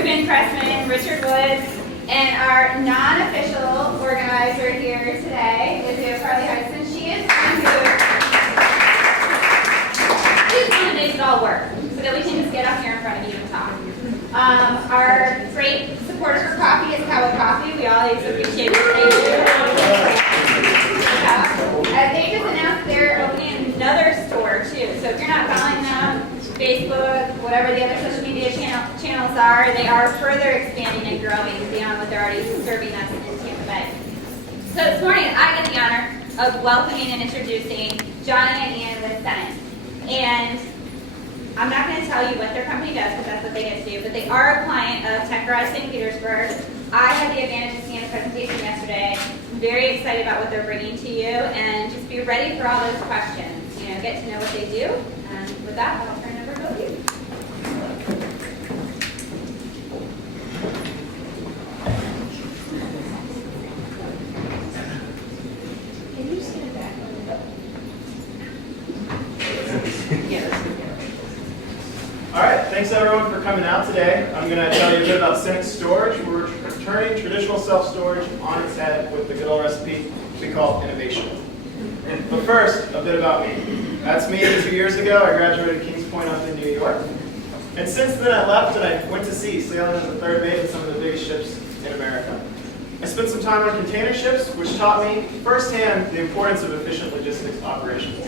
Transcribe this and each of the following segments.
Ruben Pressman, Richard Woods, and our non-official organizer here today is Carly Hudson. She's the one who makes it all work, so that we can just get up here in front of you and talk. Our great supporter for coffee is Cowboy Coffee. We always appreciate what they do. They just announced they're opening another store too. So if you're not following them, Facebook, whatever the other social media channels are, they are further expanding and growing beyond what they're already serving us in Tampa Bay. So this morning, I get the honor of welcoming and introducing John and Ian with Sennit. And I'm not going to tell you what their company does because that's what they get to do, but they are a client of Tech Garage St. Petersburg. I had the advantage of seeing the presentation yesterday. I'm very excited about what they're bringing to you, and just be ready for all those questions. You know, get to know what they do. And with that, I'll turn it over to both of you. Can you stand back a little bit? Yeah, that's good. All right, thanks everyone for coming out today. I'm going to tell you a bit about Sennit Storage. We're turning traditional self-storage on its head with the good old recipe we call innovation. But first, a bit about me. That's me 2 years ago. I graduated Kings Point up in New York. And since then I left and I went to sea, sailing on the third mate with some of the biggest ships in America. I spent some time on container ships, which taught me firsthand the importance of efficient logistics operations.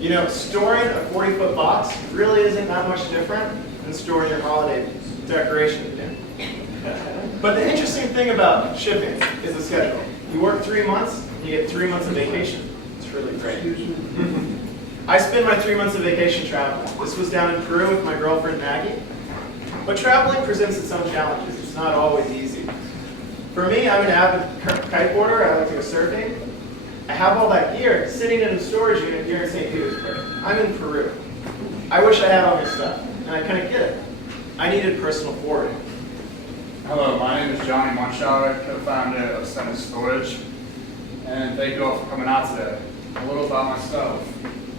You know, storing a 40-foot box really isn't that much different than storing your holiday decoration bin. But the interesting thing about shipping is the schedule. You work 3 months, you get 3 months of vacation. It's really great. I spend my 3 months of vacation traveling. This was down in Peru with my girlfriend Maggie. But traveling presents its own challenges. It's not always easy. For me, I'm an avid kiteboarder. I like to go surfing. I have all that gear sitting in a storage unit here in St. Petersburg. I'm in Peru. I wish I had all this stuff, and I couldn't get it. I needed personal forwarding. Hello, my name is Johnny Munchauer, co-founder of Sennit Storage, and thank you all for coming out today. A little about myself.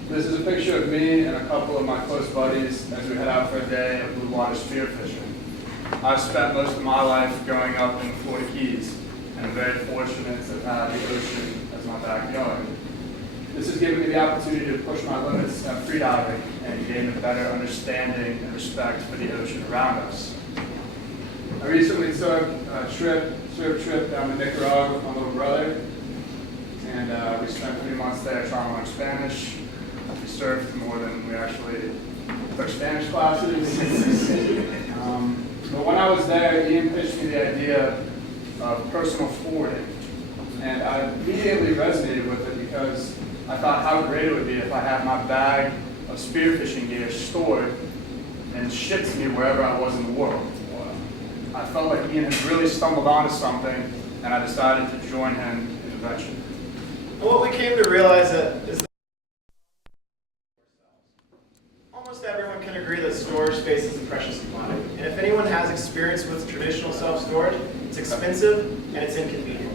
This is a picture of me and a couple of my close buddies as we head out for a day of blue water spearfishing. I've spent most of my life growing up in the Florida Keys, and I'm very fortunate to have the ocean as my backyard. This has given me the opportunity to push my limits at freediving and gain a better understanding and respect for the ocean around us. I recently took a surf trip down to Nicaragua with my little brother, and we spent 3 months there trying to learn Spanish. We surfed more than we actually took Spanish classes. But when I was there, Ian pitched me the idea of personal forwarding, and I immediately resonated with it because I thought how great it would be if I had my bag of spearfishing gear stored and shipped to me wherever I was in the world. I felt like Ian had really stumbled onto something, and I decided to join him in the venture. And what we came to realize is that almost everyone can agree that storage space is a precious commodity. And if anyone has experience with traditional self-storage, it's expensive and it's inconvenient.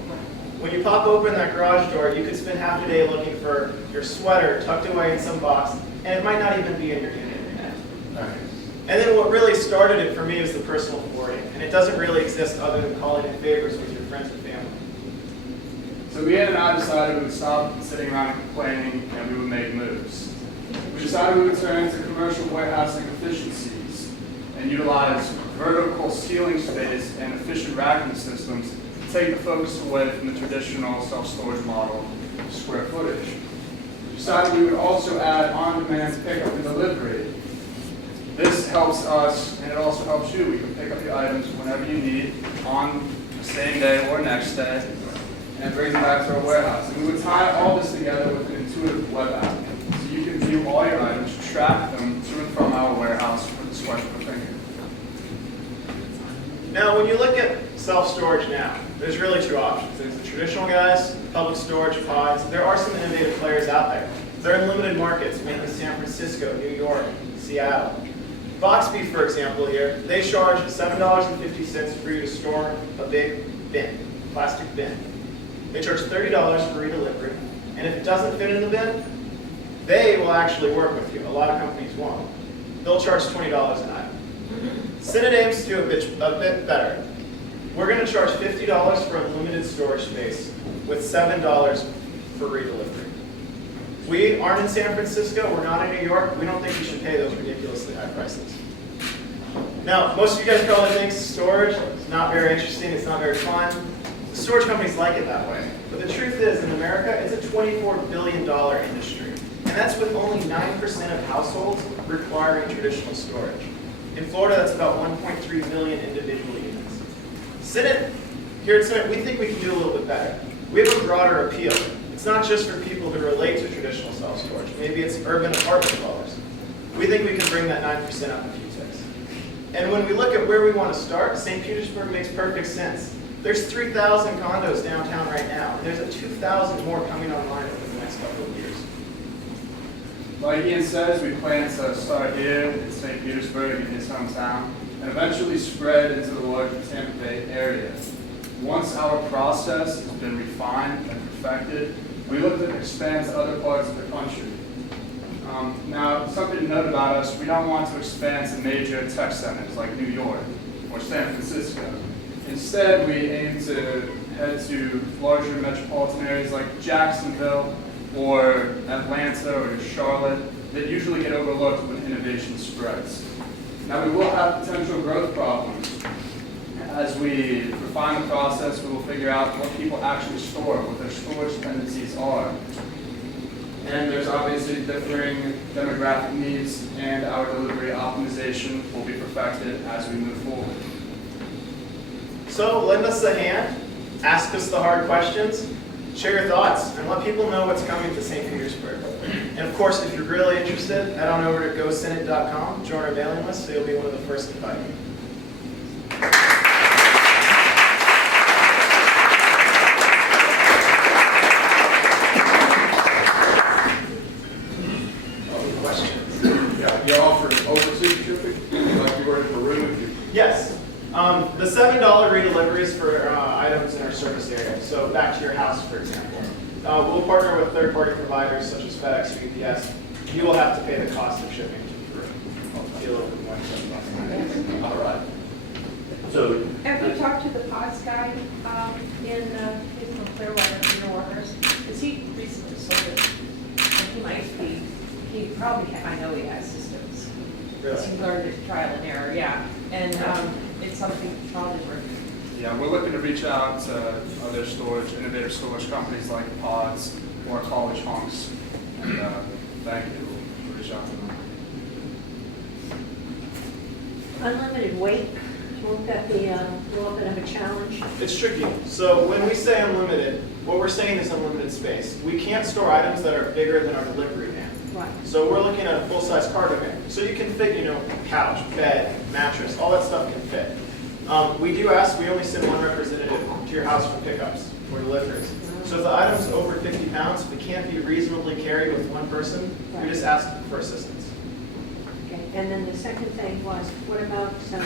When you pop open that garage door, you could spend half a day looking for your sweater tucked away in some box, and it might not even be in your unit. And then what really started it for me was the personal forwarding, and it doesn't really exist other than calling in favors with your friends and family. So Ian and I decided we would stop sitting around and complaining, and we would make moves. We decided we would turn to commercial warehousing efficiencies and utilize vertical ceiling space and efficient racking systems to take the focus away from the traditional self-storage model of square footage. We decided we would also add on-demand pickup and delivery. This helps us, and it also helps you. We can pick up your items whenever you need on the same day or next day, and bring them back to our warehouse. And we would tie all this together with an intuitive web app, so you can view all your items, track them to and from our warehouse with the swipe of a finger. Now, when you look at self-storage now, there's really two options. There's the traditional guys, public storage pods. There are some innovative players out there. They're in limited markets, mainly San Francisco, New York, Seattle. Boxbee, for example, here, they charge $7.50 for you to store a big bin, plastic bin. They charge $30 for redelivery, and if it doesn't fit in the bin, they will actually work with you. A lot of companies won't. They'll charge $20 an item. Sennit aims to do a bit better. We're going to charge $50 for unlimited storage space with $7 for redelivery. We aren't in San Francisco, we're not in New York, we don't think you should pay those ridiculously high prices. Now, most of you guys probably think storage is not very interesting, it's not very fun. The storage companies like it that way. But the truth is, in America, it's a $24 billion industry. And that's with only 9% of households requiring traditional storage. In Florida, that's about 1.3 million individual units. Sennit, here at Sennit, we think we can do a little bit better. We have a broader appeal. It's not just for people who relate to traditional self-storage. Maybe it's urban apartment dwellers. We think we can bring that 9% up a few ticks. And when we look at where we want to start, St. Petersburg makes perfect sense. There's 3,000 condos downtown right now, and there's 2,000 more coming online over the next couple of years. Like Ian says, we plan to start here in St. Petersburg, in his hometown, and eventually spread into the larger Tampa Bay area. Once our process has been refined and perfected, we look to expand to other parts of the country. Now, something to note about us, we don't want to expand to major tech centers like New York or San Francisco. Instead, we aim to head to larger metropolitan areas like Jacksonville or Atlanta or Charlotte that usually get overlooked when innovation spreads. Now, we will have potential growth problems. As we refine the process, we will figure out what people actually store, what their storage tendencies are. And there's obviously differing demographic needs, and our delivery optimization will be perfected as we move forward. So lend us a hand, ask us the hard questions, share your thoughts, and let people know what's coming to St. Petersburg. And of course, if you're really interested, head on over to gosennit.com, join our mailing list, so you'll be one of the first invited. You offer overseas shipping, like you were in Peru? Yes. The $7 redeliveries for items in our service area. So back to your house, for example. We'll partner with third-party providers such as FedEx or UPS. You will have to pay the cost of shipping to Peru. I'll be a little bit more expensive. All right. So, Have you talked to the pods guy in Clearwater, in Waters? Because he recently sold it. And he might be, he probably, I know he has systems. Really? He learned it trial and error, yeah. And it's something probably worth it. Yeah, we're looking to reach out to other innovative storage companies like Pods or College Hunks. And thank you, we'll reach out to them. unlimited weight, won't that be a little bit of a challenge? It's tricky. So when we say unlimited, what we're saying is unlimited space. We can't store items that are bigger than our delivery van. Right. So we're looking at a full-size cargo van. So you can fit, couch, bed, mattress, all that stuff can fit. We do ask, we only send one representative to your house for pickups, for deliveries. So if the item's over 50 pounds, if it can't be reasonably carried with one person, we just ask for assistance. Okay, and then the second thing was, what about some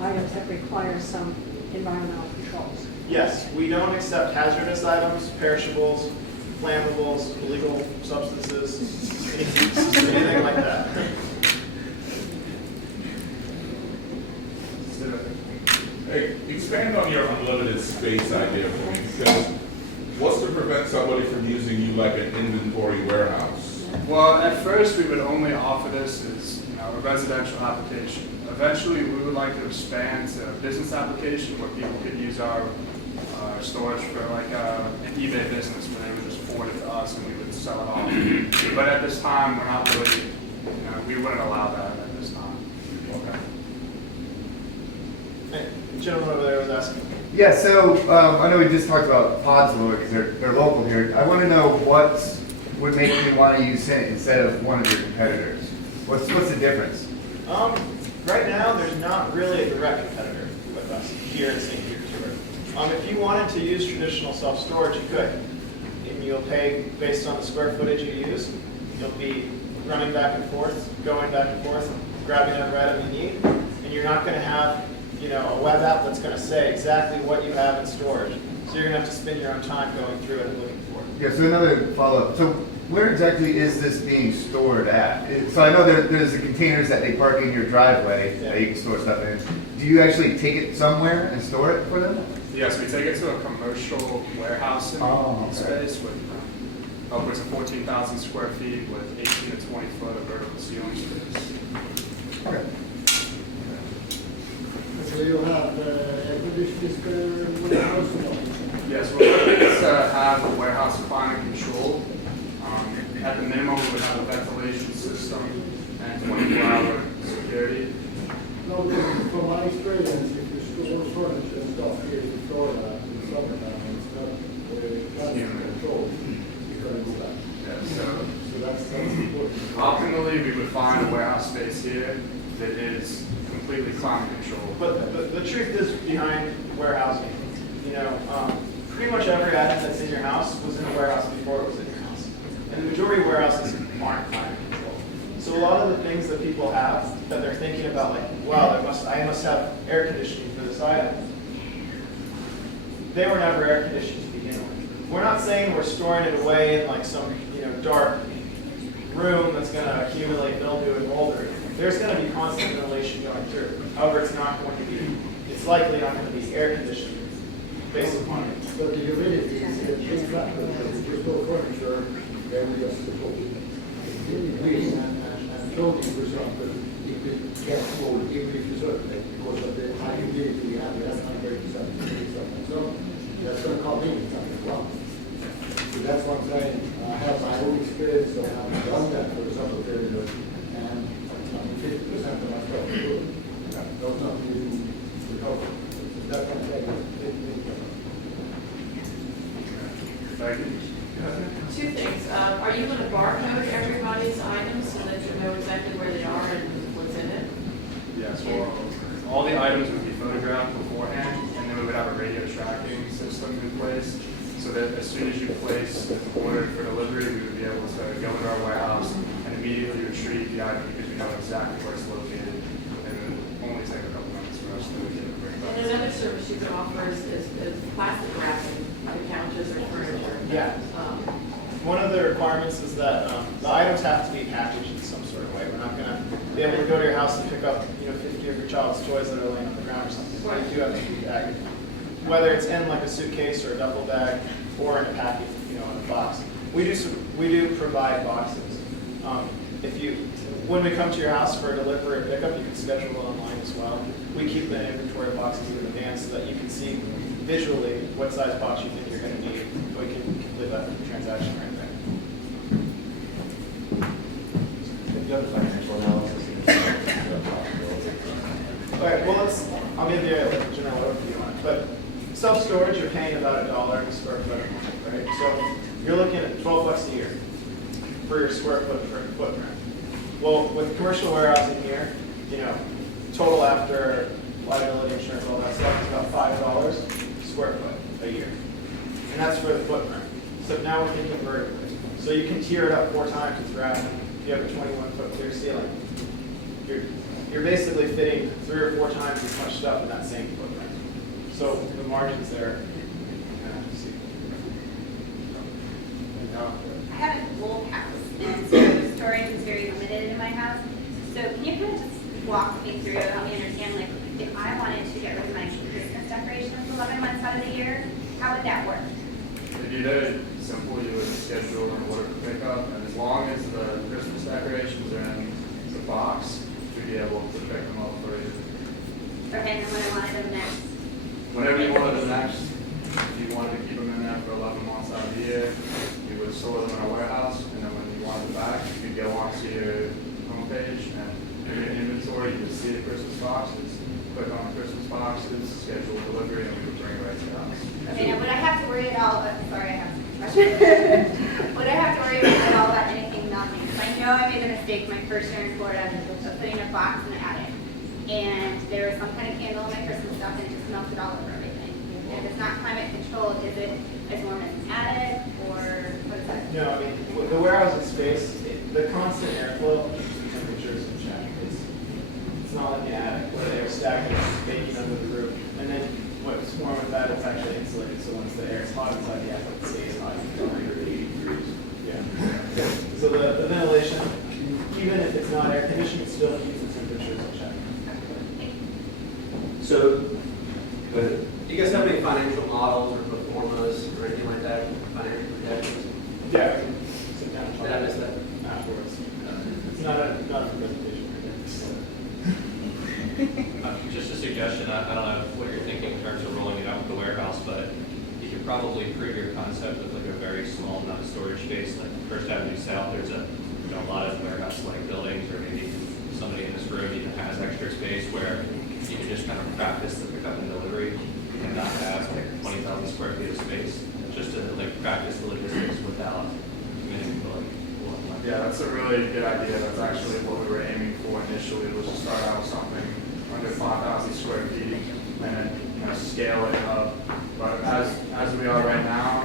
items that require some environmental controls? Yes, we don't accept hazardous items, perishables, flammables, illegal substances, anything like that. Hey, expand on your unlimited space idea for me, because what's to prevent somebody from using you like an inventory warehouse? Well, at first we would only offer this as a residential application. Eventually, we would like to expand to a business application where people could use our storage for like an eBay business where they would just forward it to us and we would sell it off. But at this time, we're not really, we wouldn't allow that at this time. Okay. Hey, the gentleman over there was asking. Yeah, so I know we just talked about pods a little bit because they're local here. I want to know what would make me want to use Sennit instead of one of your competitors. What's the difference? Right now, there's not really a direct competitor with us here in St. Petersburg. If you wanted to use traditional self-storage, you could. And you'll pay based on the square footage you use. You'll be running back and forth, going back and forth, grabbing every item you need. And you're not going to have a web app that's going to say exactly what you have in storage. So you're going to have to spend your own time going through it and looking for it. Yeah, so another follow-up. So where exactly is this being stored at? So I know there's the containers that they park in your driveway that you can store stuff in. Do you actually take it somewhere and store it for them? Yes, we take it to a commercial warehouse Okay. space with upwards of 14,000 square feet with 18 to 20 foot of vertical ceiling space. Okay. So you have this warehouse? Yes, we're looking to have a warehouse climate control. At the minimum, we would have a ventilation system and 24-hour security. No, from my experience, if you store furniture and stuff here in Florida, in the summertime, it's not climate controlled, you gotta go back. Yeah, So that's important. optimally, we would find a warehouse space here that is completely climate controlled. But the truth is behind warehousing, you know, pretty much every item that's in your house was in a warehouse before it was in your house. And the majority of warehouses aren't climate controlled. So a lot of the things that people have that they're thinking about, like, wow, I must have air conditioning for this item. They were never air conditioned to begin with. We're not saying we're storing it away in like some, dark room that's going to accumulate mildew and molder. There's going to be constant ventilation going through. However, it's likely not going to be air conditioned based upon it. But the humidity is a big factor, because if you store furniture, then we just support it. And clothing, for example, it gets cold even if you circulate, because of the high humidity we have, that's 98%, so that's going to come in something wrong. So that's what I'm saying. I have my own experience of having done that for the summer period, and 50% of my stuff is good. Those not really recover. So that's what I'm saying. Thank you. Two things. Are you going to barcode everybody's items so that you know exactly where they are and what's in it? Yes, well, all the items would be photographed beforehand, and then we would have a radio tracking system in place, so that as soon as you place an order for delivery, we would be able to go into our warehouse and immediately retrieve the item because we know exactly where it's located, and it would only take a couple minutes for us to get it bring And back. another service you can offer is plastic wrapping the couches or furniture. Yeah. One of the requirements is that the items have to be packaged in some sort of way. We're not going to be able to go to your house and pick up 50 of your child's toys that are laying on the ground or something. They do have to be packaged. Whether it's in like a suitcase or a duffel bag or in a package, in a box. We do provide boxes. When we come to your house for a delivery or pickup, you can schedule it online as well. We keep the inventory of boxes in advance so that you can see visually what size box you think you're going to need. We can complete that transaction right there. If you have the financial analysis, you can All right, well, I'll give you a general overview on it. But self-storage, you're paying about $1 a square foot a month, right? So you're looking at $12 a year for your square footprint. Well, with commercial warehousing here, total after liability insurance, all that stuff is about $5 a square foot a year. And that's for the footprint. So now we're thinking vertically. So you can tier it up 4 times with gravity. If you have a 21-foot clear ceiling, you're basically fitting 3 or 4 times as much stuff in that same footprint. So the margins there, see. I have an old house, and so the storage is very limited in my house. So can you kind of just walk me through, help me understand, like, if I wanted to get rid of my Christmas decorations 11 months out of the year, how would that work? If you did it simple, you would schedule an order for pickup, and as long as the Christmas decorations are in the box, you'd be able to pick them up for you. Okay, and then when I wanted them next, Whenever you wanted the next, if you wanted to keep them in there for 11 months out of the year, you would store them in a warehouse, and then when you wanted them back, you could go onto your homepage and do your inventory, you would see the Christmas boxes, click on the Christmas boxes, schedule delivery, and we would bring it right to your house. okay, now would I have to worry at all, sorry, I have some questions. Would I have to worry at all about anything melting? Because I know I made the mistake my first year in Florida of putting a box in the attic. And there was some kind of candle in my Christmas stuff and it just melted all over everything. And if it's not climate controlled, is it as warm as an attic or what is that? No, I mean, the warehousing space, the constant airflow keeps the temperatures in check. It's not like the attic where they're stacking baking under the roof. And then what's warm with that, it's actually insulated. So once the air is hot inside the attic, it stays hot. It's 180 degrees. Yeah. So, go ahead. Do you guys have any financial models or pro formas or anything like that, financial projections? Yeah. Sit down and talk Did I miss that? afterwards. It's not a presentation. Just a suggestion, I don't know what you're thinking in terms of rolling it out with the warehouse, but you could probably prove your concept with like a very small amount of storage space, like First Avenue South, there's a lot of warehouse-like buildings, or maybe somebody in this room even has extra space where you can just kind of practice the pickup and delivery and not have like 20,000 square feet of space, just to like practice the logistics without committing to like. Yeah, that's a really good idea. That's actually what we were aiming for initially, was to start out with something under 5,000 square feet and then scale it up. But as we are right now,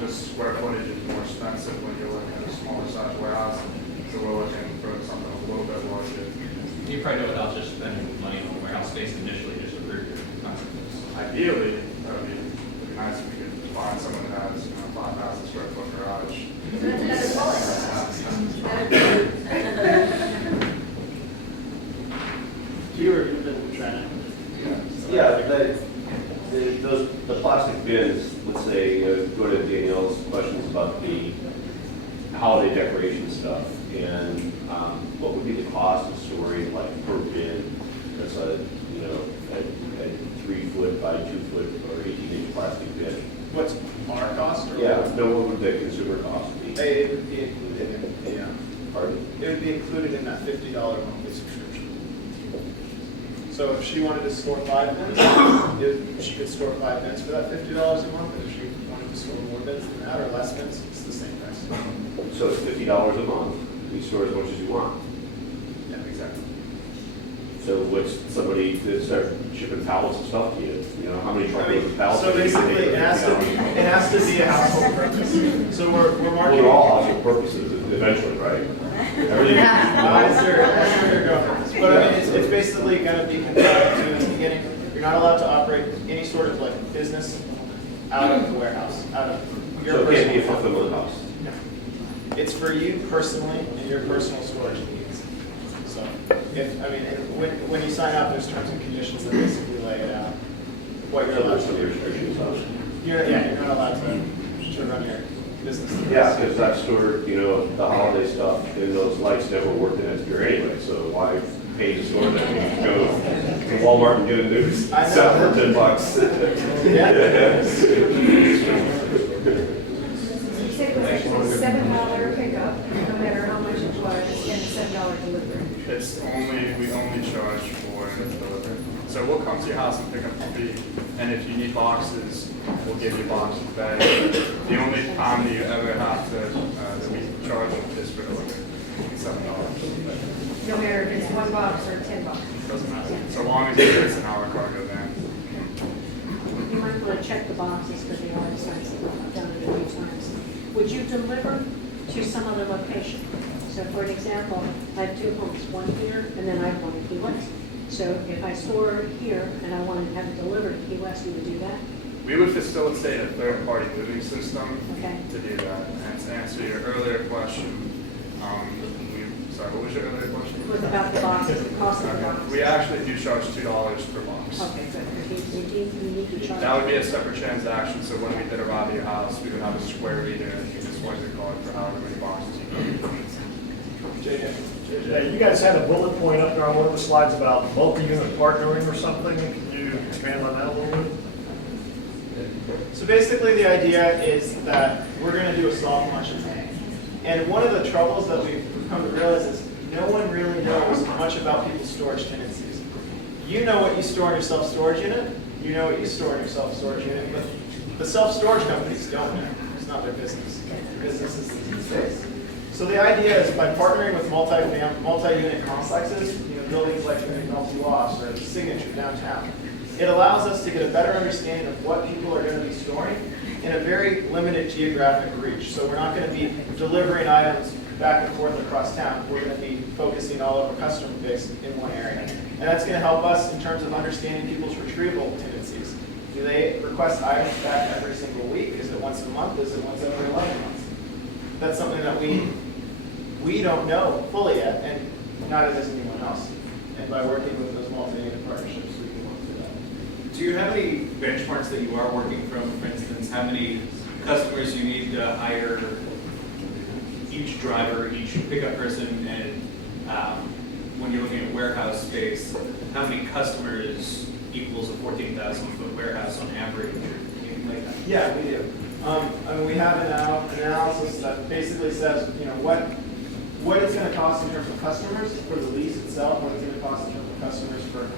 just square footage is more expensive when you're looking at a smaller size warehouse. So we're looking for something a little bit larger. You probably do it without just spending money on the warehouse space initially, just to prove your concept. Ideally, that would be nice if we could find someone that has 5,000 square foot garage. You've been trying to. Yeah, the plastic bins, let's say, go to Danielle's questions about the holiday decoration stuff, and what would be the cost of storing, like, per bin, that's a 3-foot by 2-foot or 18-inch plastic bin? What's our cost? Or Yeah, no, what would the consumer cost be? It would be included in, Pardon? it would be included in that $50 monthly subscription. So if she wanted to store 5 bins, she could store 5 bins for that $50 a month. And if she wanted to store more bins than that or less bins, it's the same price. So it's $50 a month. You store as much as you want. Yeah, exactly. So what's somebody to start shipping pallets of stuff to you? You know, how many truckloads of pallets? So do you basically, take? it has to be a household purpose. So we're Well, marketing. they're all household purposes eventually, right? Everything. That's your governance. But I mean, it's basically going to be confined to, in the beginning, you're not allowed to operate any sort of like business out of the warehouse, out of your So it can't be a personal. fulfillment house. No. It's for you personally and your personal storage needs. So, when you sign up, there's terms and conditions that basically lay it out. What you're So allowed there's to some do. restrictions on it. You're not allowed to run your business. through Yeah, this. because that store, the holiday stuff, and those lights never worked in that store anyway, so why pay to store them? Go to Walmart and get a new I know. set for $10. You said it was a $7 pickup, no matter how much it was, and a $7 delivery. We only charge for the delivery. So we'll come to your house and pick up the fee, and if you need boxes, we'll give you boxes back. The only time that you ever have to, that we charge is for delivery, $7. No matter if it's $1 or $10. Doesn't matter, so long as it's an hour cargo van. You might want to check the boxes because they are expensive. I've done it a few times. Would you deliver to some other location? So for an example, I have 2 homes, one here and then I have one in Key West. So if I store here and I want to have it delivered to Key West, you would do that? We would facilitate a third-party moving system Okay. to do that. And to answer your earlier question, sorry, what was your earlier question? It was about the boxes, the cost of the Okay. boxes. We actually do charge $2 per box. Okay, good. You need to charge. That would be a separate transaction, so when we did arrive at your house, we would have a square reader, and you just swipe your card for however many boxes you need. You guys had a bullet point up there on one of the slides about multi-unit partnering or something. Can you expand on that a little bit? So basically the idea is that we're going to do a soft launch in May. And one of the troubles that we've come to realize is no one really knows much about people's storage tendencies. You know what you store in your self-storage unit, you know what you store in your self-storage unit, but the self-storage companies don't know. It's not their business. Their business is the space. So the idea is by partnering with multi-unit complexes, buildings like Multi Lofts or Signature downtown, it allows us to get a better understanding of what people are going to be storing in a very limited geographic reach. So we're not going to be delivering items back and forth across town. We're going to be focusing all of our customer base in one area. And that's going to help us in terms of understanding people's retrieval tendencies. Do they request items back every single week? Is it once a month? Is it once every 11 months? That's something that we don't know fully yet, and neither does anyone else. And by working with those multi-unit partnerships, we can work through that. Do you have any benchmarks that you are working from? For instance, how many customers you need to hire each driver, each pickup person, and when you're looking at warehouse space, how many customers equals a 14,000 foot warehouse on average, or anything like that? Yeah, we do. I mean, we have an analysis that basically says, you know, what it's going to cost in terms of customers for the lease itself, what it's going to cost in terms of customers for,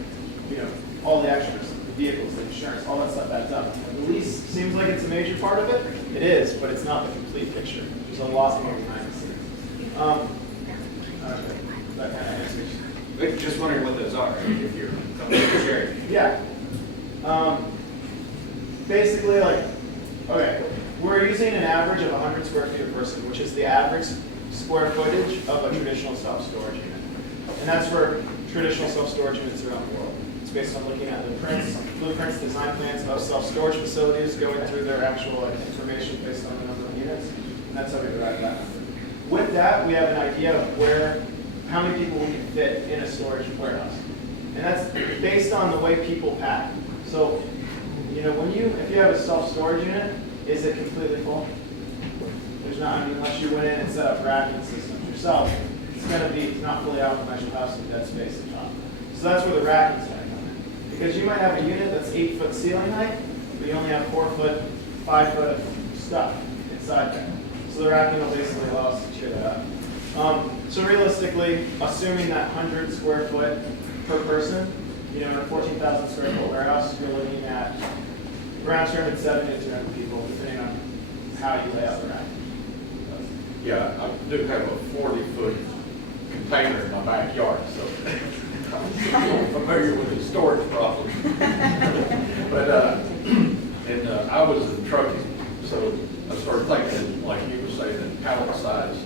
you know, all the extras, the vehicles, the insurance, all that stuff adds up. The lease seems like it's a major part of it. It is, but it's not the complete picture. There's a lot more behind the scenes. That kind of answers. Just wondering what those are, if you're comfortable sharing. Yeah. Basically, like, okay, we're using an average of 100 square feet a person, which is the average square footage of a traditional self-storage unit. And that's for traditional self-storage units around the world. It's based on looking at blueprints, design plans of self-storage facilities, going through their actual information based on the number of units, and that's how we derive that number. With that, we have an idea of how many people we can fit in a storage warehouse. And that's based on the way people pack. So, you know, if you have a self-storage unit, is it completely full? There's not, I mean, unless you went in and set up racking systems yourself, it's going to be not fully optimized. You'll have some dead space at the top. So that's where the racking's going to come in. Because you might have a unit that's 8 foot ceiling height, but you only have 4 foot, 5 foot stuff inside there. So the racking will basically allow us to cheer that up. So realistically, assuming that 100 square foot per person, you know, in a 14,000 square foot warehouse, you're looking at around 270 to 200 people, depending on how you lay out the rack. Yeah, I do have a 40-foot container in my backyard, so I'm familiar with the storage problem. But I was in trucking, so I started thinking, like you were saying, in pallet size.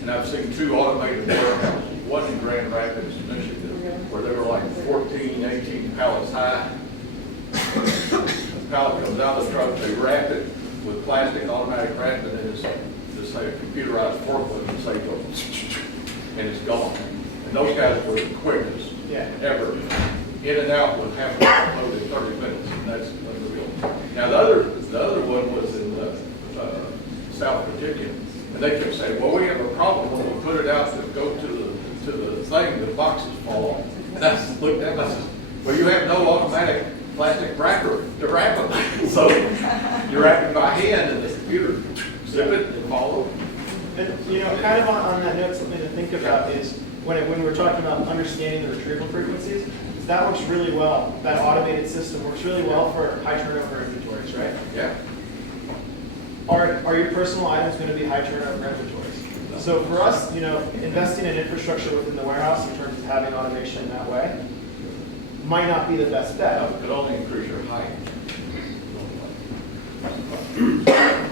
And I've seen 2 automated warehouses, one in Grand Rapids, Michigan, where they were like 14, 18 pallets high. The pallet comes out of the truck, they wrap it with plastic, automatic wrap, and then it's just say a computerized forklift and say go, and it's gone. And those guys were the quickest ever. In and out with half a load in 30 minutes, and that's unreal. Now the other one was in South Virginia. And they kept saying, well, we have a problem when we put it out to go to the thing, the boxes fall off. And I looked at them, I said, well, you have no automatic plastic wrapper to wrap them. So you're wrapping by hand and the computer zip it and fall over. And, you know, kind of on that note, something to think about is when we're talking about understanding the retrieval frequencies, that works really well. That automated system works really well for high turnover inventories, right? Yeah. Are your personal items going to be high turnover inventories? So for us, you know, investing in infrastructure within the warehouse in terms of having automation in that way might not be the best bet. It could only increase your height.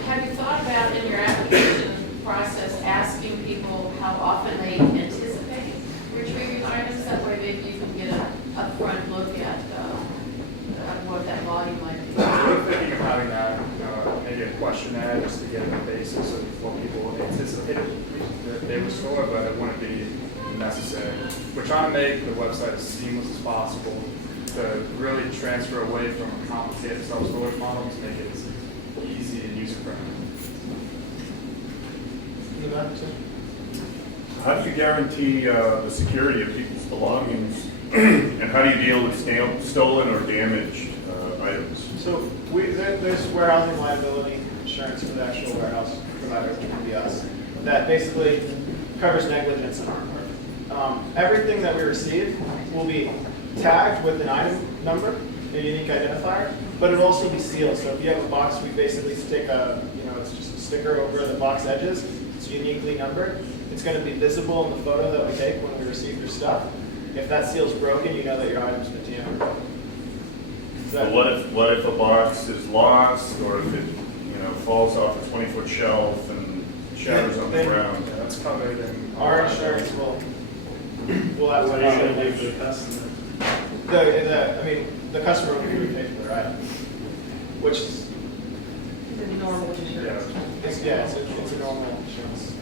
Have you thought about in your application process asking people how often they anticipate retrieving items? That way maybe you can get a upfront look at what that volume might be. We're thinking of having that, maybe a questionnaire just to get a basis of what people anticipated that they would store, but it wouldn't be necessary. We're trying to make the website as seamless as possible to really transfer away from a complicated self-storage model to make it as easy and user-friendly. How do you guarantee the security of people's belongings, and how do you deal with stolen or damaged items? So there's warehousing liability insurance for the actual warehouse provider, which would be us, that basically covers negligence on our part. Everything that we receive will be tagged with an item number, a unique identifier, but it'll also be sealed. So if you have a box, we basically stick it's just a sticker over the box edges. It's uniquely numbered. It's going to be visible in the photo that we take when we receive your stuff. If that seal's broken, you know that your item's been tampered. But what if a box is lost, or if it falls off a 20-foot shelf and shatters on the ground? Yeah, that's covered in our insurance will have What are you going to do for the customer? The customer will be repaid for their item, which is Normal insurance. it's a normal insurance.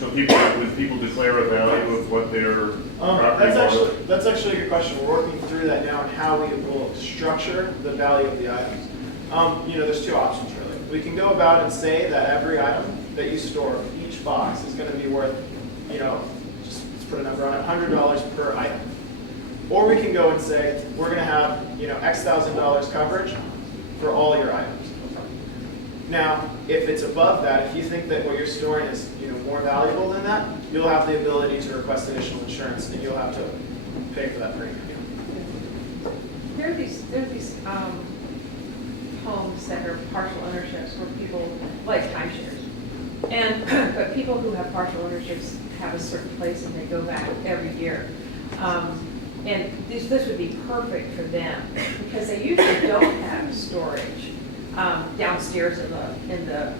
So would people declare a value of what their property was? That's actually a good question. We're working through that now and how we will structure the value of the items. There's two options really. We can go about and say that every item that you store, each box is going to be worth, just let's put a number on it, $100 per item. Or we can go and say, we're going to have, X thousand dollars coverage for all your items. Now, if it's above that, if you think that what you're storing is, more valuable than that, you'll have the ability to request additional insurance, and you'll have to pay for that premium. There are these homes that are partial ownerships where people, like timeshares. But people who have partial ownerships have a certain place and they go back every year. And this would be perfect for them because they usually don't have storage downstairs in the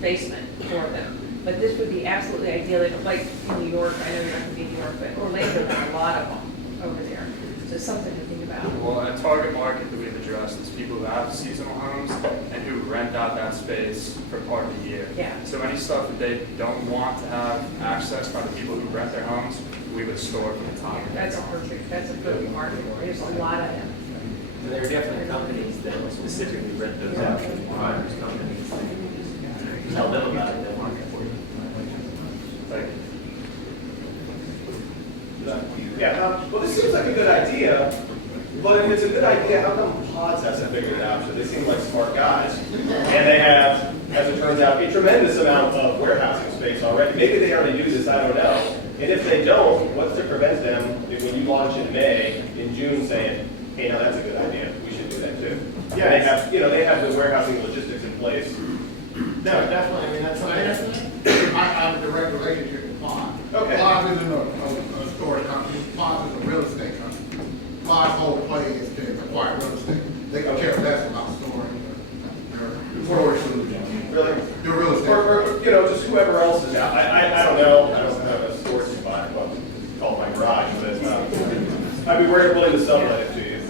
basement for them. But this would be absolutely ideal, like in New York. I know you're not going to be in New York, but Orlando has a lot of them over there. So something to think about. Well, a target market that we've addressed is people who have seasonal homes and who rent out that space for part of the year. Yeah. So any stuff that they don't want to have access by the people who rent their homes, we would store for the time. That's a perfect market. There's a lot of them. And there are definitely companies that specifically rent those out to providers companies. Tell them about it, they'll market for you. Thank you. Yeah, well, this seems like a good idea, but if it's a good idea, how come Pods hasn't figured it out? So they seem like smart guys, and they have, as it turns out, a tremendous amount of warehousing space already. Maybe they already do this, I don't know. And if they don't, what's to prevent them, if when you launch in May, in June, saying, hey, now that's a good idea, we should do that too. Yeah, they have, they have the warehousing logistics in place. No, definitely. I mean, that's something. I have a direct relationship with Pod. Okay. Pod isn't a storage company. Pod is a real estate company. Pod's whole play is to acquire real estate. They can care less about storing their storage solutions. Really? They're real estate. Or just whoever else is out. I don't know. I don't have a storage spot. Well, it's called my garage, but I'd be very willing to sublet it to you.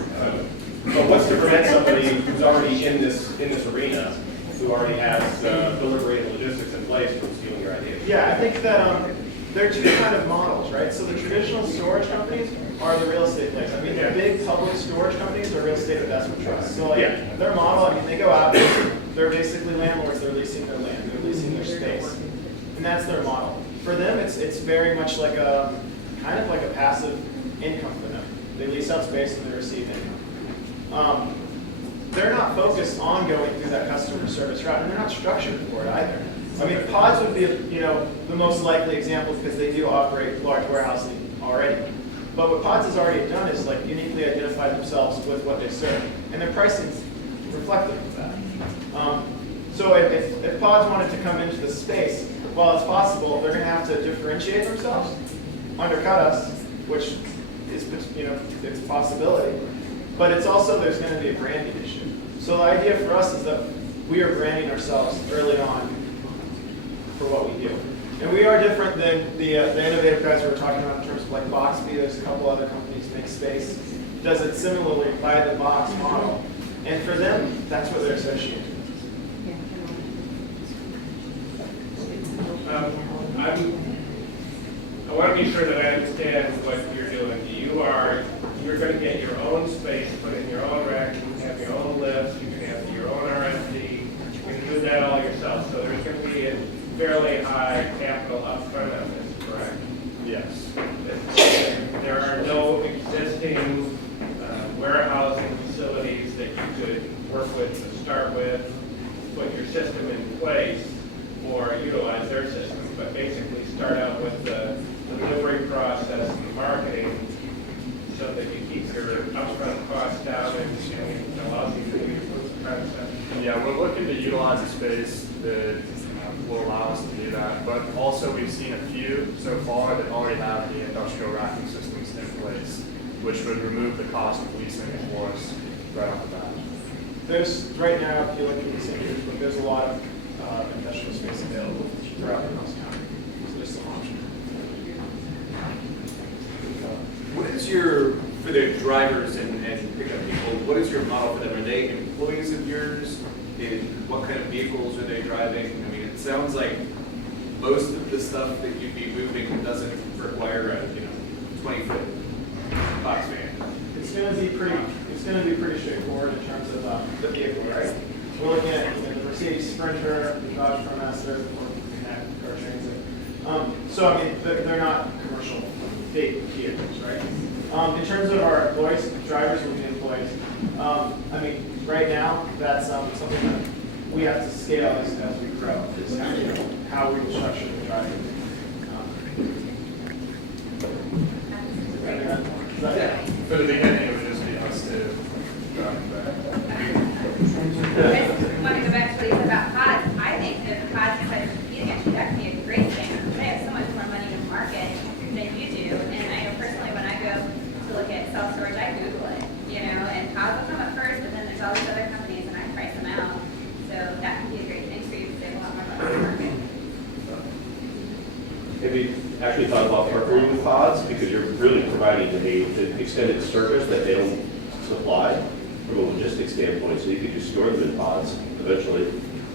But what's to prevent somebody who's already in this arena, who already has delivery and logistics in place, from stealing your idea? Yeah, I think that there are two kind of models, right? So the traditional storage companies are the real estate plays. I mean, the big public storage companies are real estate investment trusts. So their model, I mean, they go out, they're basically landlords, they're leasing their land, they're leasing their space. And that's their model. For them, it's very much like a, kind of like a passive income for them. They lease out space and they receive income. They're not focused on going through that customer service route, and they're not structured for it either. I mean, Pods would be, the most likely example because they do operate large warehousing already. But what Pods has already done is like uniquely identify themselves with what they serve, and their pricing is reflective of that. So if Pods wanted to come into the space, while it's possible, they're going to have to differentiate themselves, undercut us, which is, it's a possibility. But it's also, there's going to be a branding issue. So the idea for us is that we are branding ourselves early on for what we do. And we are different than the innovative guys we were talking about in terms of like Boxby. There's a couple other companies, Make Space, does it similarly by the box model. And for them, that's what they're associated with. I want to be sure that I understand what you're doing. You're going to get your own space, put in your own rack, you can have your own lifts, you can have your own RSD, you can do that all yourself. So there's going to be a fairly high capital upfront of this, correct? Yes. There are no existing warehousing facilities that you could work with to start with, put your system in place, or utilize their system, but basically start out with the delivery process and marketing so that you keep your upfront costs down and allows you to do your proof of concept. Yeah, we're looking to utilize a space that will allow us to do that, but also we've seen a few so far that already have the industrial racking systems in place, which would remove the cost of leasing for us right off the bat. There's, right now, if you look at these images, there's a lot of industrial space available throughout the County. So there's some option. What is for the drivers and pickup people, what is your model for them? Are they employees of yours? And what kind of vehicles are they driving? I mean, it sounds like most of the stuff that you'd be moving doesn't require a 20-foot box van. It's going to be pretty straightforward in terms of the vehicle, right? We're looking at the Mercedes Sprinter, the Dodge ProMaster, or Connect, car Transit. So I mean, they're not commercial big vehicles, right? In terms of our employees, drivers will be employees. I mean, right now, that's something that we have to scale as we grow. Is how we will structure the drivers. For the beginning, it would just be us two driving back. I want to go back to what you said about pods. I think that the pods is like competing actually that can be a great thing. They have so much more money to market than you do. And I know personally when I go to look at self-storage, I Google it, and pods will come up first, but then there's all these other companies and I price them out. So that can be a great thing for you to save a lot more money on the market. Have you actually thought about partnering with pods? Because you're really providing an extended service that they don't supply from a logistics standpoint, so you could just store them in pods eventually.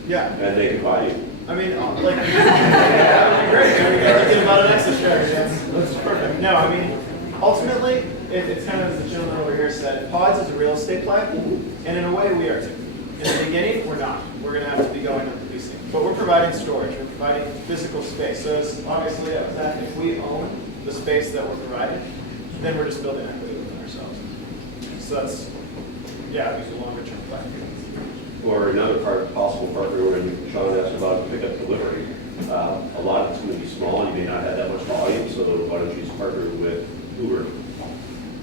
Yeah. And they could buy you. I mean, like, yeah, great. You're thinking about an exit strategy. That's perfect. No, I mean, ultimately, it's kind of as the gentleman over here said, pods is a real estate play, and in a way we are too. In the beginning, we're not. We're going to have to be going and producing. But we're providing storage. We're providing physical space. So it's obviously, if we own the space that we're providing, then we're just building equity within ourselves. So that's, yeah, it's a longer term play. Or another possible partner, when Sean asked about pickup delivery, a lot of it's going to be small. You may not have that much volume, so why don't you just partner with Uber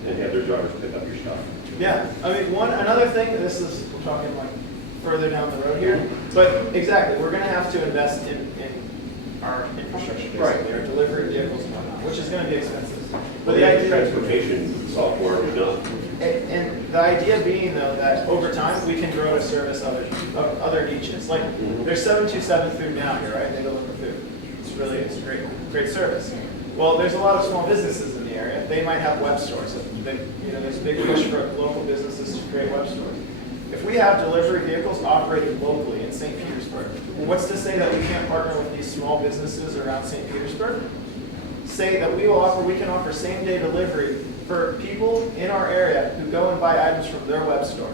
and have their drivers pick up your stuff? Yeah, I mean, another thing, we're talking like further down the road here, but exactly, we're going to have to invest in our infrastructure, basically, our delivery vehicles and whatnot, which is going to be expensive. But the idea, transportation software is done. and the idea being though that over time we can grow to service other niches. Like there's 727 food now here, right? They deliver food. It's a great service. Well, there's a lot of small businesses in the area. They might have web stores. There's a big push for local businesses to create web stores. If we have delivery vehicles operating locally in St. Petersburg, what's to say that we can't partner with these small businesses around St. Petersburg? Say that we can offer same-day delivery for people in our area who go and buy items from their web store.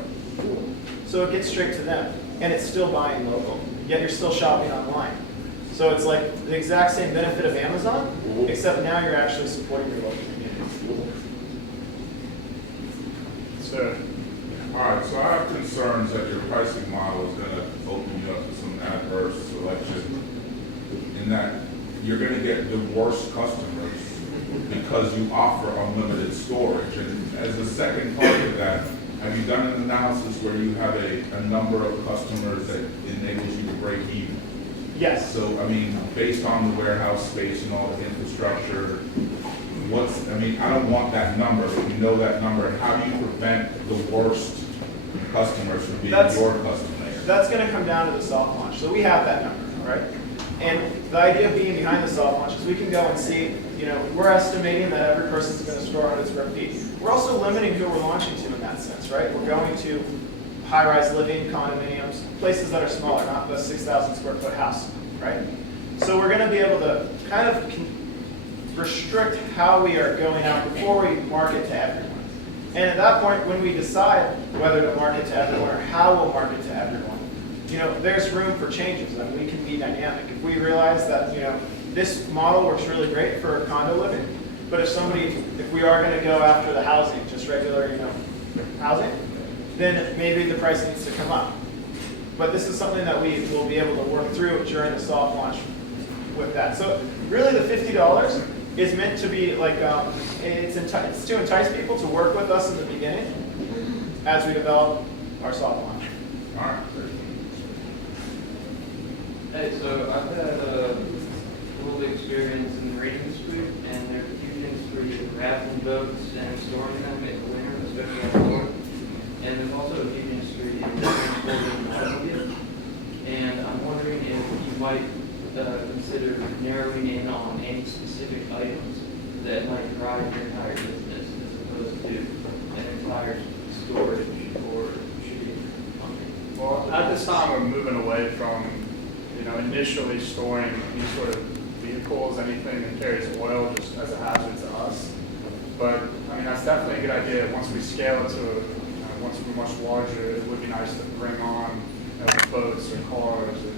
So it gets straight to them, and it's still buying local, yet you're still shopping online. So it's like the exact same benefit of Amazon, except now you're actually supporting your local community. So, all right, so I have concerns that your pricing model is going to open you up to some adverse selection in that you're going to get the worst customers because you offer unlimited storage. And as a second part of that, have you done an analysis where you have a number of customers that enables you to break even? Yes. So, I mean, based on the warehouse space and all the infrastructure, I don't want that number, but you know that number, and how do you prevent the worst customers from being your customers? That's going to come down to the soft launch. So we have that number, right? And the idea of being behind the soft launch is we can go and see, we're estimating that every person's going to store 100 square feet. We're also limiting who we're launching to in that sense, right? We're going to high-rise living, condominiums, places that are smaller, not the 6,000 square foot house, right? So we're going to be able to kind of restrict how we are going out before we market to everyone. And at that point, when we decide whether to market to everyone or how we'll market to everyone, there's room for changes and we can be dynamic. If we realize that, this model works really great for condo living, but if we are going to go after the housing, just regular, housing, then maybe the price needs to come up. But this is something that we will be able to work through during the soft launch with that. So really the $50 is meant to be like, it's to entice people to work with us in the beginning as we develop our soft launch. All right. Hey, so I've had a little experience in the marine industry, and there's a huge industry of raffling boats and storing them in the winter, especially on Florida. And there's also a huge industry in transporting automobiles. And I'm wondering if you might consider narrowing in on any specific items that might drive your entire business as opposed to an entire storage or shipping company. Well, at this time, we're moving away from, initially storing these sort of recalls anything that carries oil just as a hazard to us. But, I mean, that's definitely a good idea. Once we scale it to, once we're much larger, it would be nice to bring on boats or cars or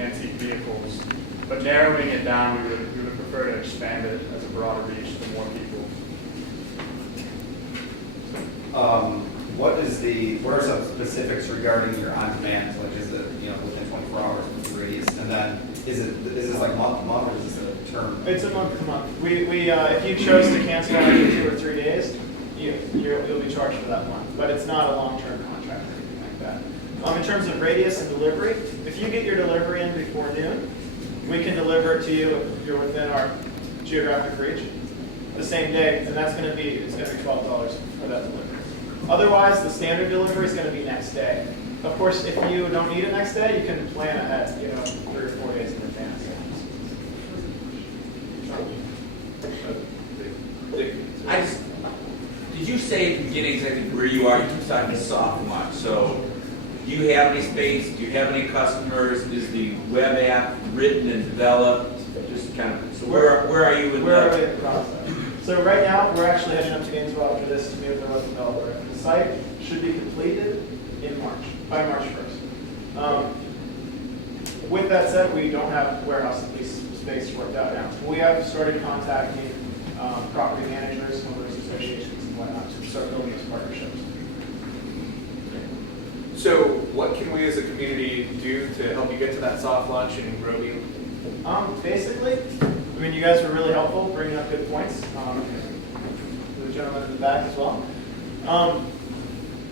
antique vehicles. But narrowing it down, we would prefer to expand it as a broader reach to more people. What are some specifics regarding your on-demand? Like, is it, within 24 hours with the radius? And then, is this like month to month, or is this a term? It's a month to month. If you chose to cancel after 2 or 3 days, you'll be charged for that month. But it's not a long-term contract or anything like that. In terms of radius and delivery, if you get your delivery in before noon, we can deliver it to you if you're within our geographic reach the same day, and it's going to be $12 for that delivery. Otherwise, the standard delivery is going to be next day. Of course, if you don't need it next day, you can plan ahead, 3 or 4 days in advance. Did you say at the beginning exactly where you are? You keep talking soft launch. So, do you have any space? Do you have any customers? Is the web app written and developed? Just kind of. So where are you in the process? So right now, we're actually heading up to Gainesville after this to meet with our web developer. The site should be completed in March, by March 1st. With that said, we don't have warehouse lease space worked out now. We have started contacting property managers, homeowners associations, and whatnot to start building these partnerships. So what can we as a community do to help you get to that soft launch and grow you? Basically, you guys were really helpful bringing up good points. The gentleman in the back as well.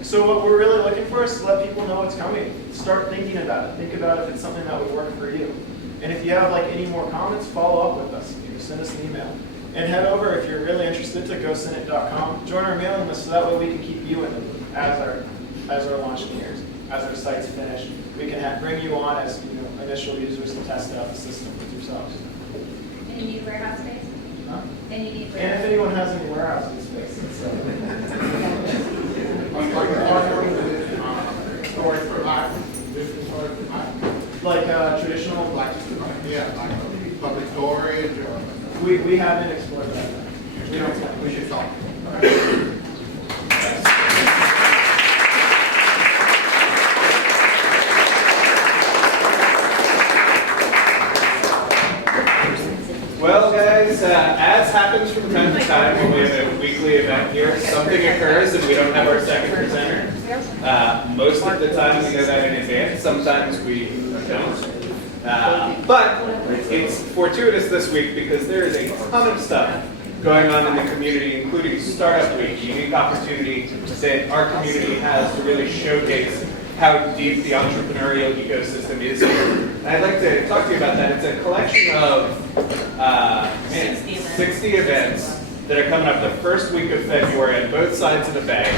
So what we're really looking for is to let people know it's coming. Start thinking about it. Think about if it's something that would work for you. And if you have any more comments, follow up with us. Send us an email. And head over, if you're really interested, to GoSennit.com. Join our mailing list so that way we can keep you in the loop as our launch nears, as our site's finished. We can bring you on as initial users to test out the system with yourselves. And you need warehouse space? Huh? And you need And if anyone has any warehousing space. Storage providers, different storage providers. Like traditional? Like public storage or? We haven't explored that. We should talk. Well, guys, as happens from time to time when we have a weekly event here, something occurs and we don't have our second presenter. Most of the time we know that in advance. Sometimes we don't. But it's fortuitous this week because there is a ton of stuff going on in the community, including Startup Week, a unique opportunity that our community has to really showcase how deep the entrepreneurial ecosystem is here. And I'd like to talk to you about that. It's a collection of 60 events that are coming up the first week of February on both sides of the bay.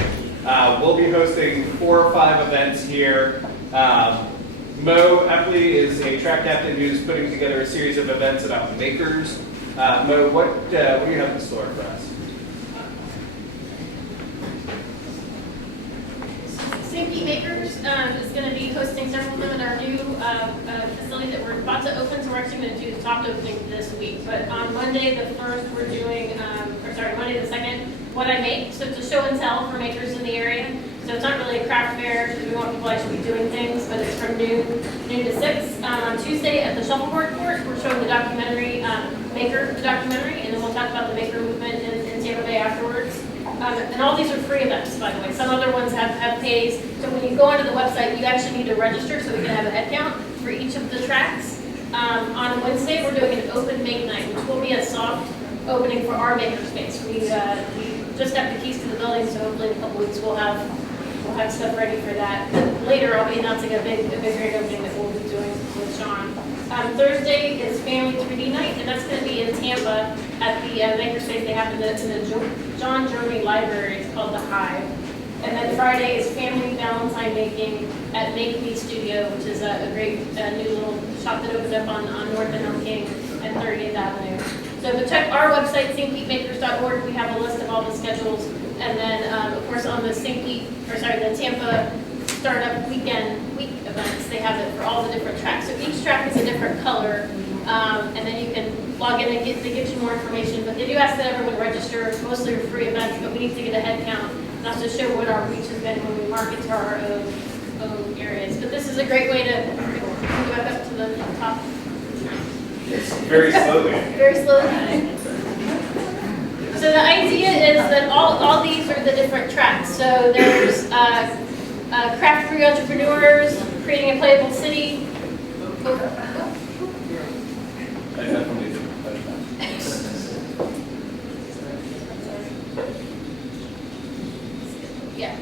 We'll be hosting 4 or 5 events here. Mo Epley is a track captain who's putting together a series of events about makers. Mo, what do you have in store for us? Simply Makers is going to be hosting several of them in our new facility that we're about to open, so we're actually going to do the soft opening this week. But on Monday the 1st, we're doing, Monday the 2nd, What I Make. So it's a show and tell for makers in the area. So it's not really a craft fair because we want people actually doing things, but it's from noon to 6. On Tuesday at the Shuffleboard Court, we're showing the documentary, Maker documentary, and then we'll talk about the maker movement in Tampa Bay afterwards. And all these are free events, by the way. Some other ones have pays. So when you go onto the website, you actually need to register so we can have a head count for each of the tracks. On Wednesday, we're doing an open make night, which will be a soft opening for our makerspace. We just got the keys to the building, so hopefully in a couple weeks we'll have stuff ready for that. But later, I'll be announcing a big grand opening that we'll be doing with Sean. Thursday is Family 3D Night, and that's going to be in Tampa at the makerspace they have in the John Jeremy Library. It's called The Hive. And then Friday is Family Valentine Making at Make Me Studio, which is a great new little shop that opened up on North and Elm King and 30th Avenue. So to check our website, stpetemakers.org, we have a list of all the schedules. And then, of course, on the the Tampa Startup Week events, they have it for all the different tracks. So each track is a different color, and then you can log in and they get you more information, but they do ask that everyone register, mostly for free events, but we need to get a head count and also show what our reach has been when we market to our own areas. But this is a great way to go back up to the top. Very slowly. Very slowly. So the idea is that all these are the different tracks. So there's craft-free entrepreneurs, creating a playable city. Yeah.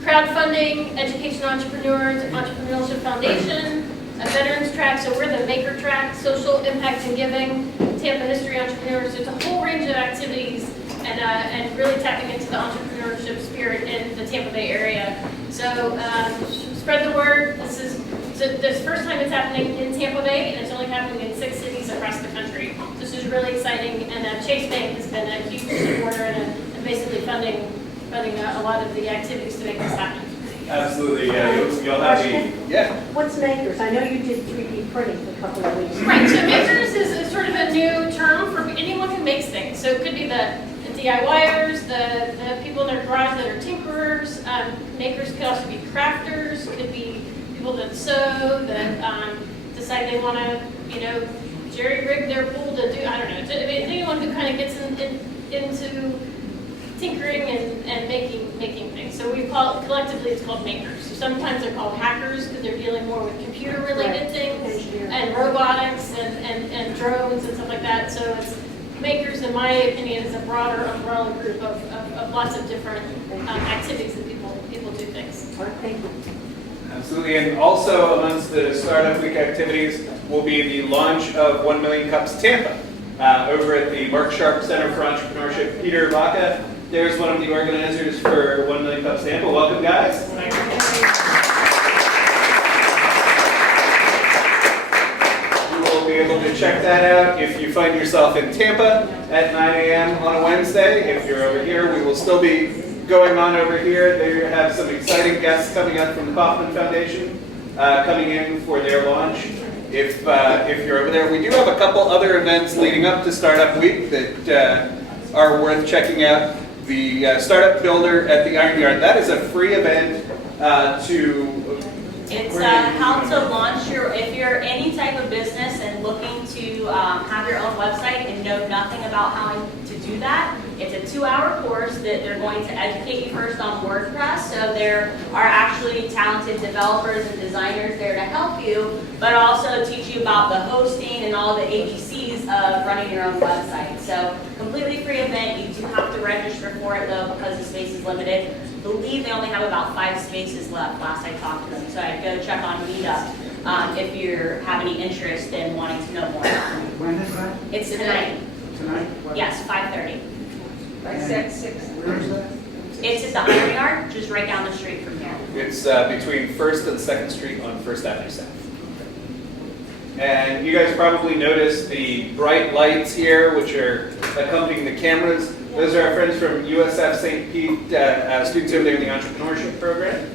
Crowdfunding, education entrepreneurs, entrepreneurship foundation, a veterans track, so we're the maker track, social impact and giving, Tampa history entrepreneurs. There's a whole range of activities and really tapping into the entrepreneurship spirit in the Tampa Bay area. So spread the word. This is the first time it's happening in Tampa Bay, and it's only happening in 6 cities across the country. This is really exciting, and Chase Bank has been a huge supporter and basically funding a lot of the activities to make this happen. Absolutely, yeah. You'll have the, yeah. What's Makers? I know you did 3D printing a couple of weeks ago. Right, so Makers is sort of a new term for anyone who makes things. So it could be the DIYers, the people in their garage that are tinkerers. Makers could also be crafters, could be people that sew, that decide they want to, jerry rig their pool to do, I don't know. Anyone who kind of gets into tinkering and making things. So we call it, collectively it's called makers. So sometimes they're called hackers because they're dealing more with computer related things and robotics and drones and stuff like that. So it's makers, in my opinion, is a broader umbrella group of lots of different activities that people do things. Thank you. Absolutely, and also amongst the Startup Week activities will be the launch of 1 Million Cups Tampa over at the Mark Sharp Center for Entrepreneurship. Peter Vaca, there's one of the organizers for 1 Million Cups Tampa. Welcome, guys. You will be able to check that out if you find yourself in Tampa at 9 a.m. on a Wednesday. If you're over here, we will still be going on over here. They have some exciting guests coming up from the Kaufman Foundation coming in for their launch. If you're over there, we do have a couple other events leading up to Startup Week that are worth checking out. The Startup Builder at the Iron Yard, that is a free event It's how to launch if you're any type of business and looking to have your own website and know nothing about how to do that. It's a 2-hour course that they're going to educate you first on WordPress. So there are actually talented developers and designers there to help you, but also teach you about the hosting and all the ABCs of running your own website. So completely free event. You do have to register for it though because the space is limited. I believe they only have about 5 spaces left last I talked to them. So I'd go check on Meetup if you have any interest in wanting to know more. When is that? It's tonight. Tonight? Yes, 5:30. Like 6. Where is that? It's at the Iron Yard, just right down the street from here. It's between 1st and 2nd Street on 1st Avenue South. And you guys probably noticed the bright lights here, which are accompanying the cameras. Those are our friends from USF St. Pete, students over there in the entrepreneurship program.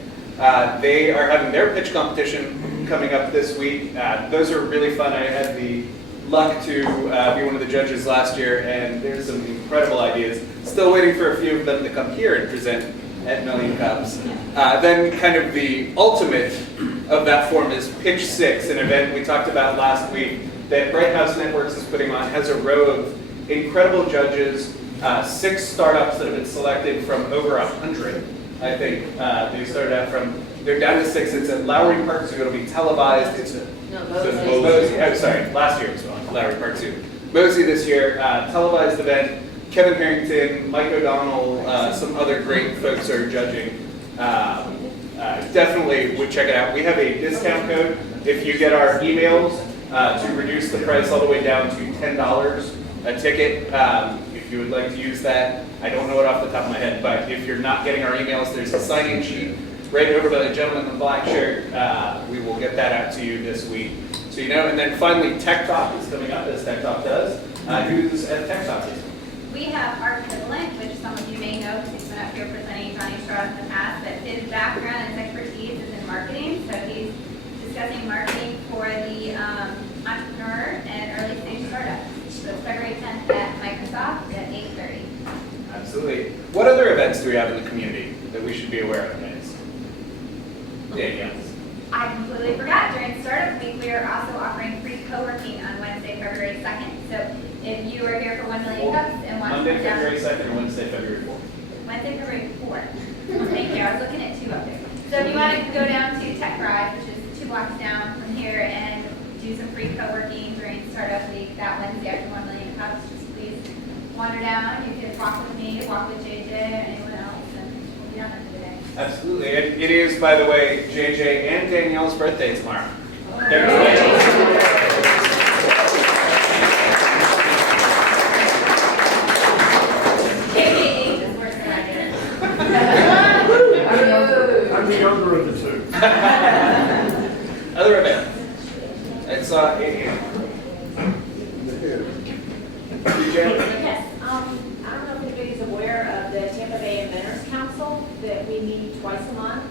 They are having their pitch competition coming up this week. Those are really fun. I had the luck to be one of the judges last year, and there's some incredible ideas. Still waiting for a few of them to come here and present at Million Cups. Then kind of the ultimate of that form is Pitch 6, an event we talked about last week that Bright House Networks is putting on. Has a row of incredible judges, 6 startups that have been selected from over 100. I think they started out they're down to 6. It's at Lowry Park Zoo. It'll be televised. It's Mosey. Oh, sorry, last year it was on Lowry Park Zoo. Mosey this year, televised event. Kevin Harrington, Mike O'Donnell, some other great folks are judging. Definitely would check it out. We have a discount code if you get our emails to reduce the price all the way down to $10 a ticket. If you would like to use that, I don't know it off the top of my head, but if you're not getting our emails, there's a sign-in sheet right over by the gentleman in the black shirt. We will get that out to you this week. So you know, and then finally Tech Talk is coming up, as Tech Talk does. Who's at Tech Talk this week? We have Art Pivolant, which some of you may know because he's been up here presenting Johnny Straw in the past, but his background and his expertise is in marketing. So he's discussing marketing for the entrepreneur and early stage So it's February 10th at Microsoft at 8:30. Absolutely. What other events do we have in the community that we should be aware of, guys? Danielle. I completely forgot. During Startup Week, we are also offering free co-working on Wednesday, February 2nd. So if you are here for 1 Million Cups and want to Monday, come down. February 2nd, or Wednesday, February 4th? Wednesday, February 4th. Thank you. I was looking at 2 up there. So if you want to go down to Tech Garage, which is 2 blocks down from here, and do some free co-working during Startup Week that Wednesday after 1 Million Cups, just please wander down. You can walk with me, walk with JJ, or anyone else, and we'll be down there for the day. Absolutely. It is, by the way, JJ and Danielle's birthday tomorrow. I'm the younger of the two. Other events. It's Yes, I don't know if anybody's aware of the Tampa Bay Inventors Council, that we meet twice a month.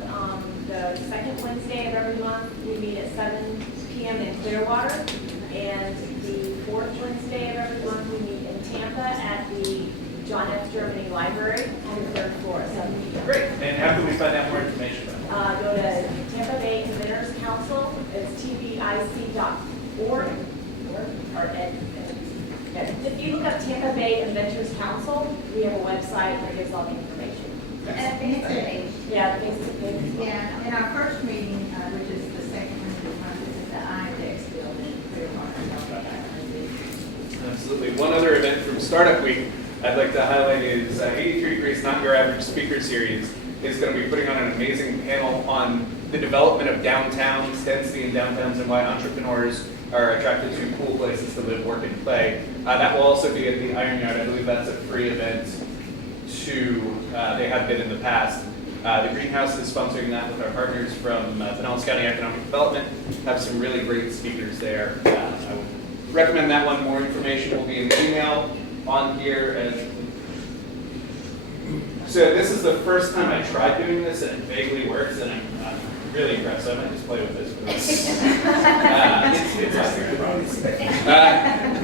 The second Wednesday of every month, we meet at 7 p.m. in Clearwater. And the fourth Wednesday of every month, we meet in Tampa at the John F. Germany Library on the 3rd floor at 7 p.m. great. And how can we find out more information? Go to Tampa Bay Inventors Council, it's tbic.org. If you look up Tampa Bay Inventors Council, we have a website that gives all the information. And a Facebook page. Yeah, the Facebook page. Yeah, and our first meeting, which is the second one of the month, is at the INDEX building in Clearwater. Absolutely. One other event from Startup Week I'd like to highlight is 83 Degrees Not Your Average Speaker Series is going to be putting on an amazing panel on the development of downtowns, density in downtowns, and why entrepreneurs are attracted to cool places to live, work, and play. That will also be at the Iron Yard. I believe that's a free event they have been in the past. The Greenhouse is sponsoring that with our partners from Pinellas County Economic Development. Have some really great speakers there. I would recommend that one. More information will be in the email on here. So this is the first time I tried doing this, and it vaguely works, and I'm really impressed. So I might just play with this.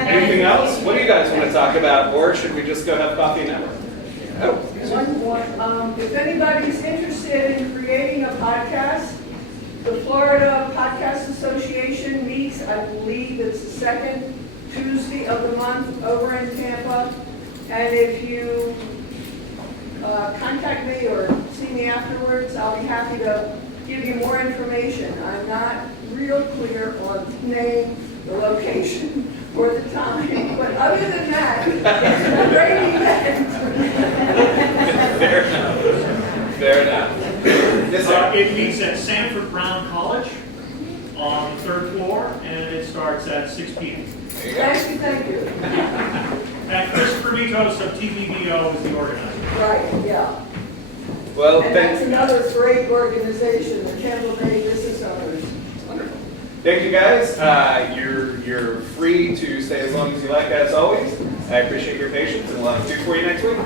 Anything else? What do you guys want to talk about, or should we just go have coffee now? Oh. One more. If anybody's interested in creating a podcast, the Florida Podcast Association meets, I believe it's the second Tuesday of the month over in Tampa. And if you contact me or see me afterwards, I'll be happy to give you more information. I'm not real clear on the name, the location, or the time, but other than that, it's a great event. Fair enough. Fair enough. It meets at Sanford Brown College on the 3rd floor, and it starts at 6 p.m. Thank you. And Christopher Vitos of TBDO is the organizer. Right, yeah. Well, and that's another great organization, the Tampa Bay Business Owners. Wonderful. Thank you, guys. You're free to stay as long as you like, as always. I appreciate your patience, and we'll have 2 for you next week.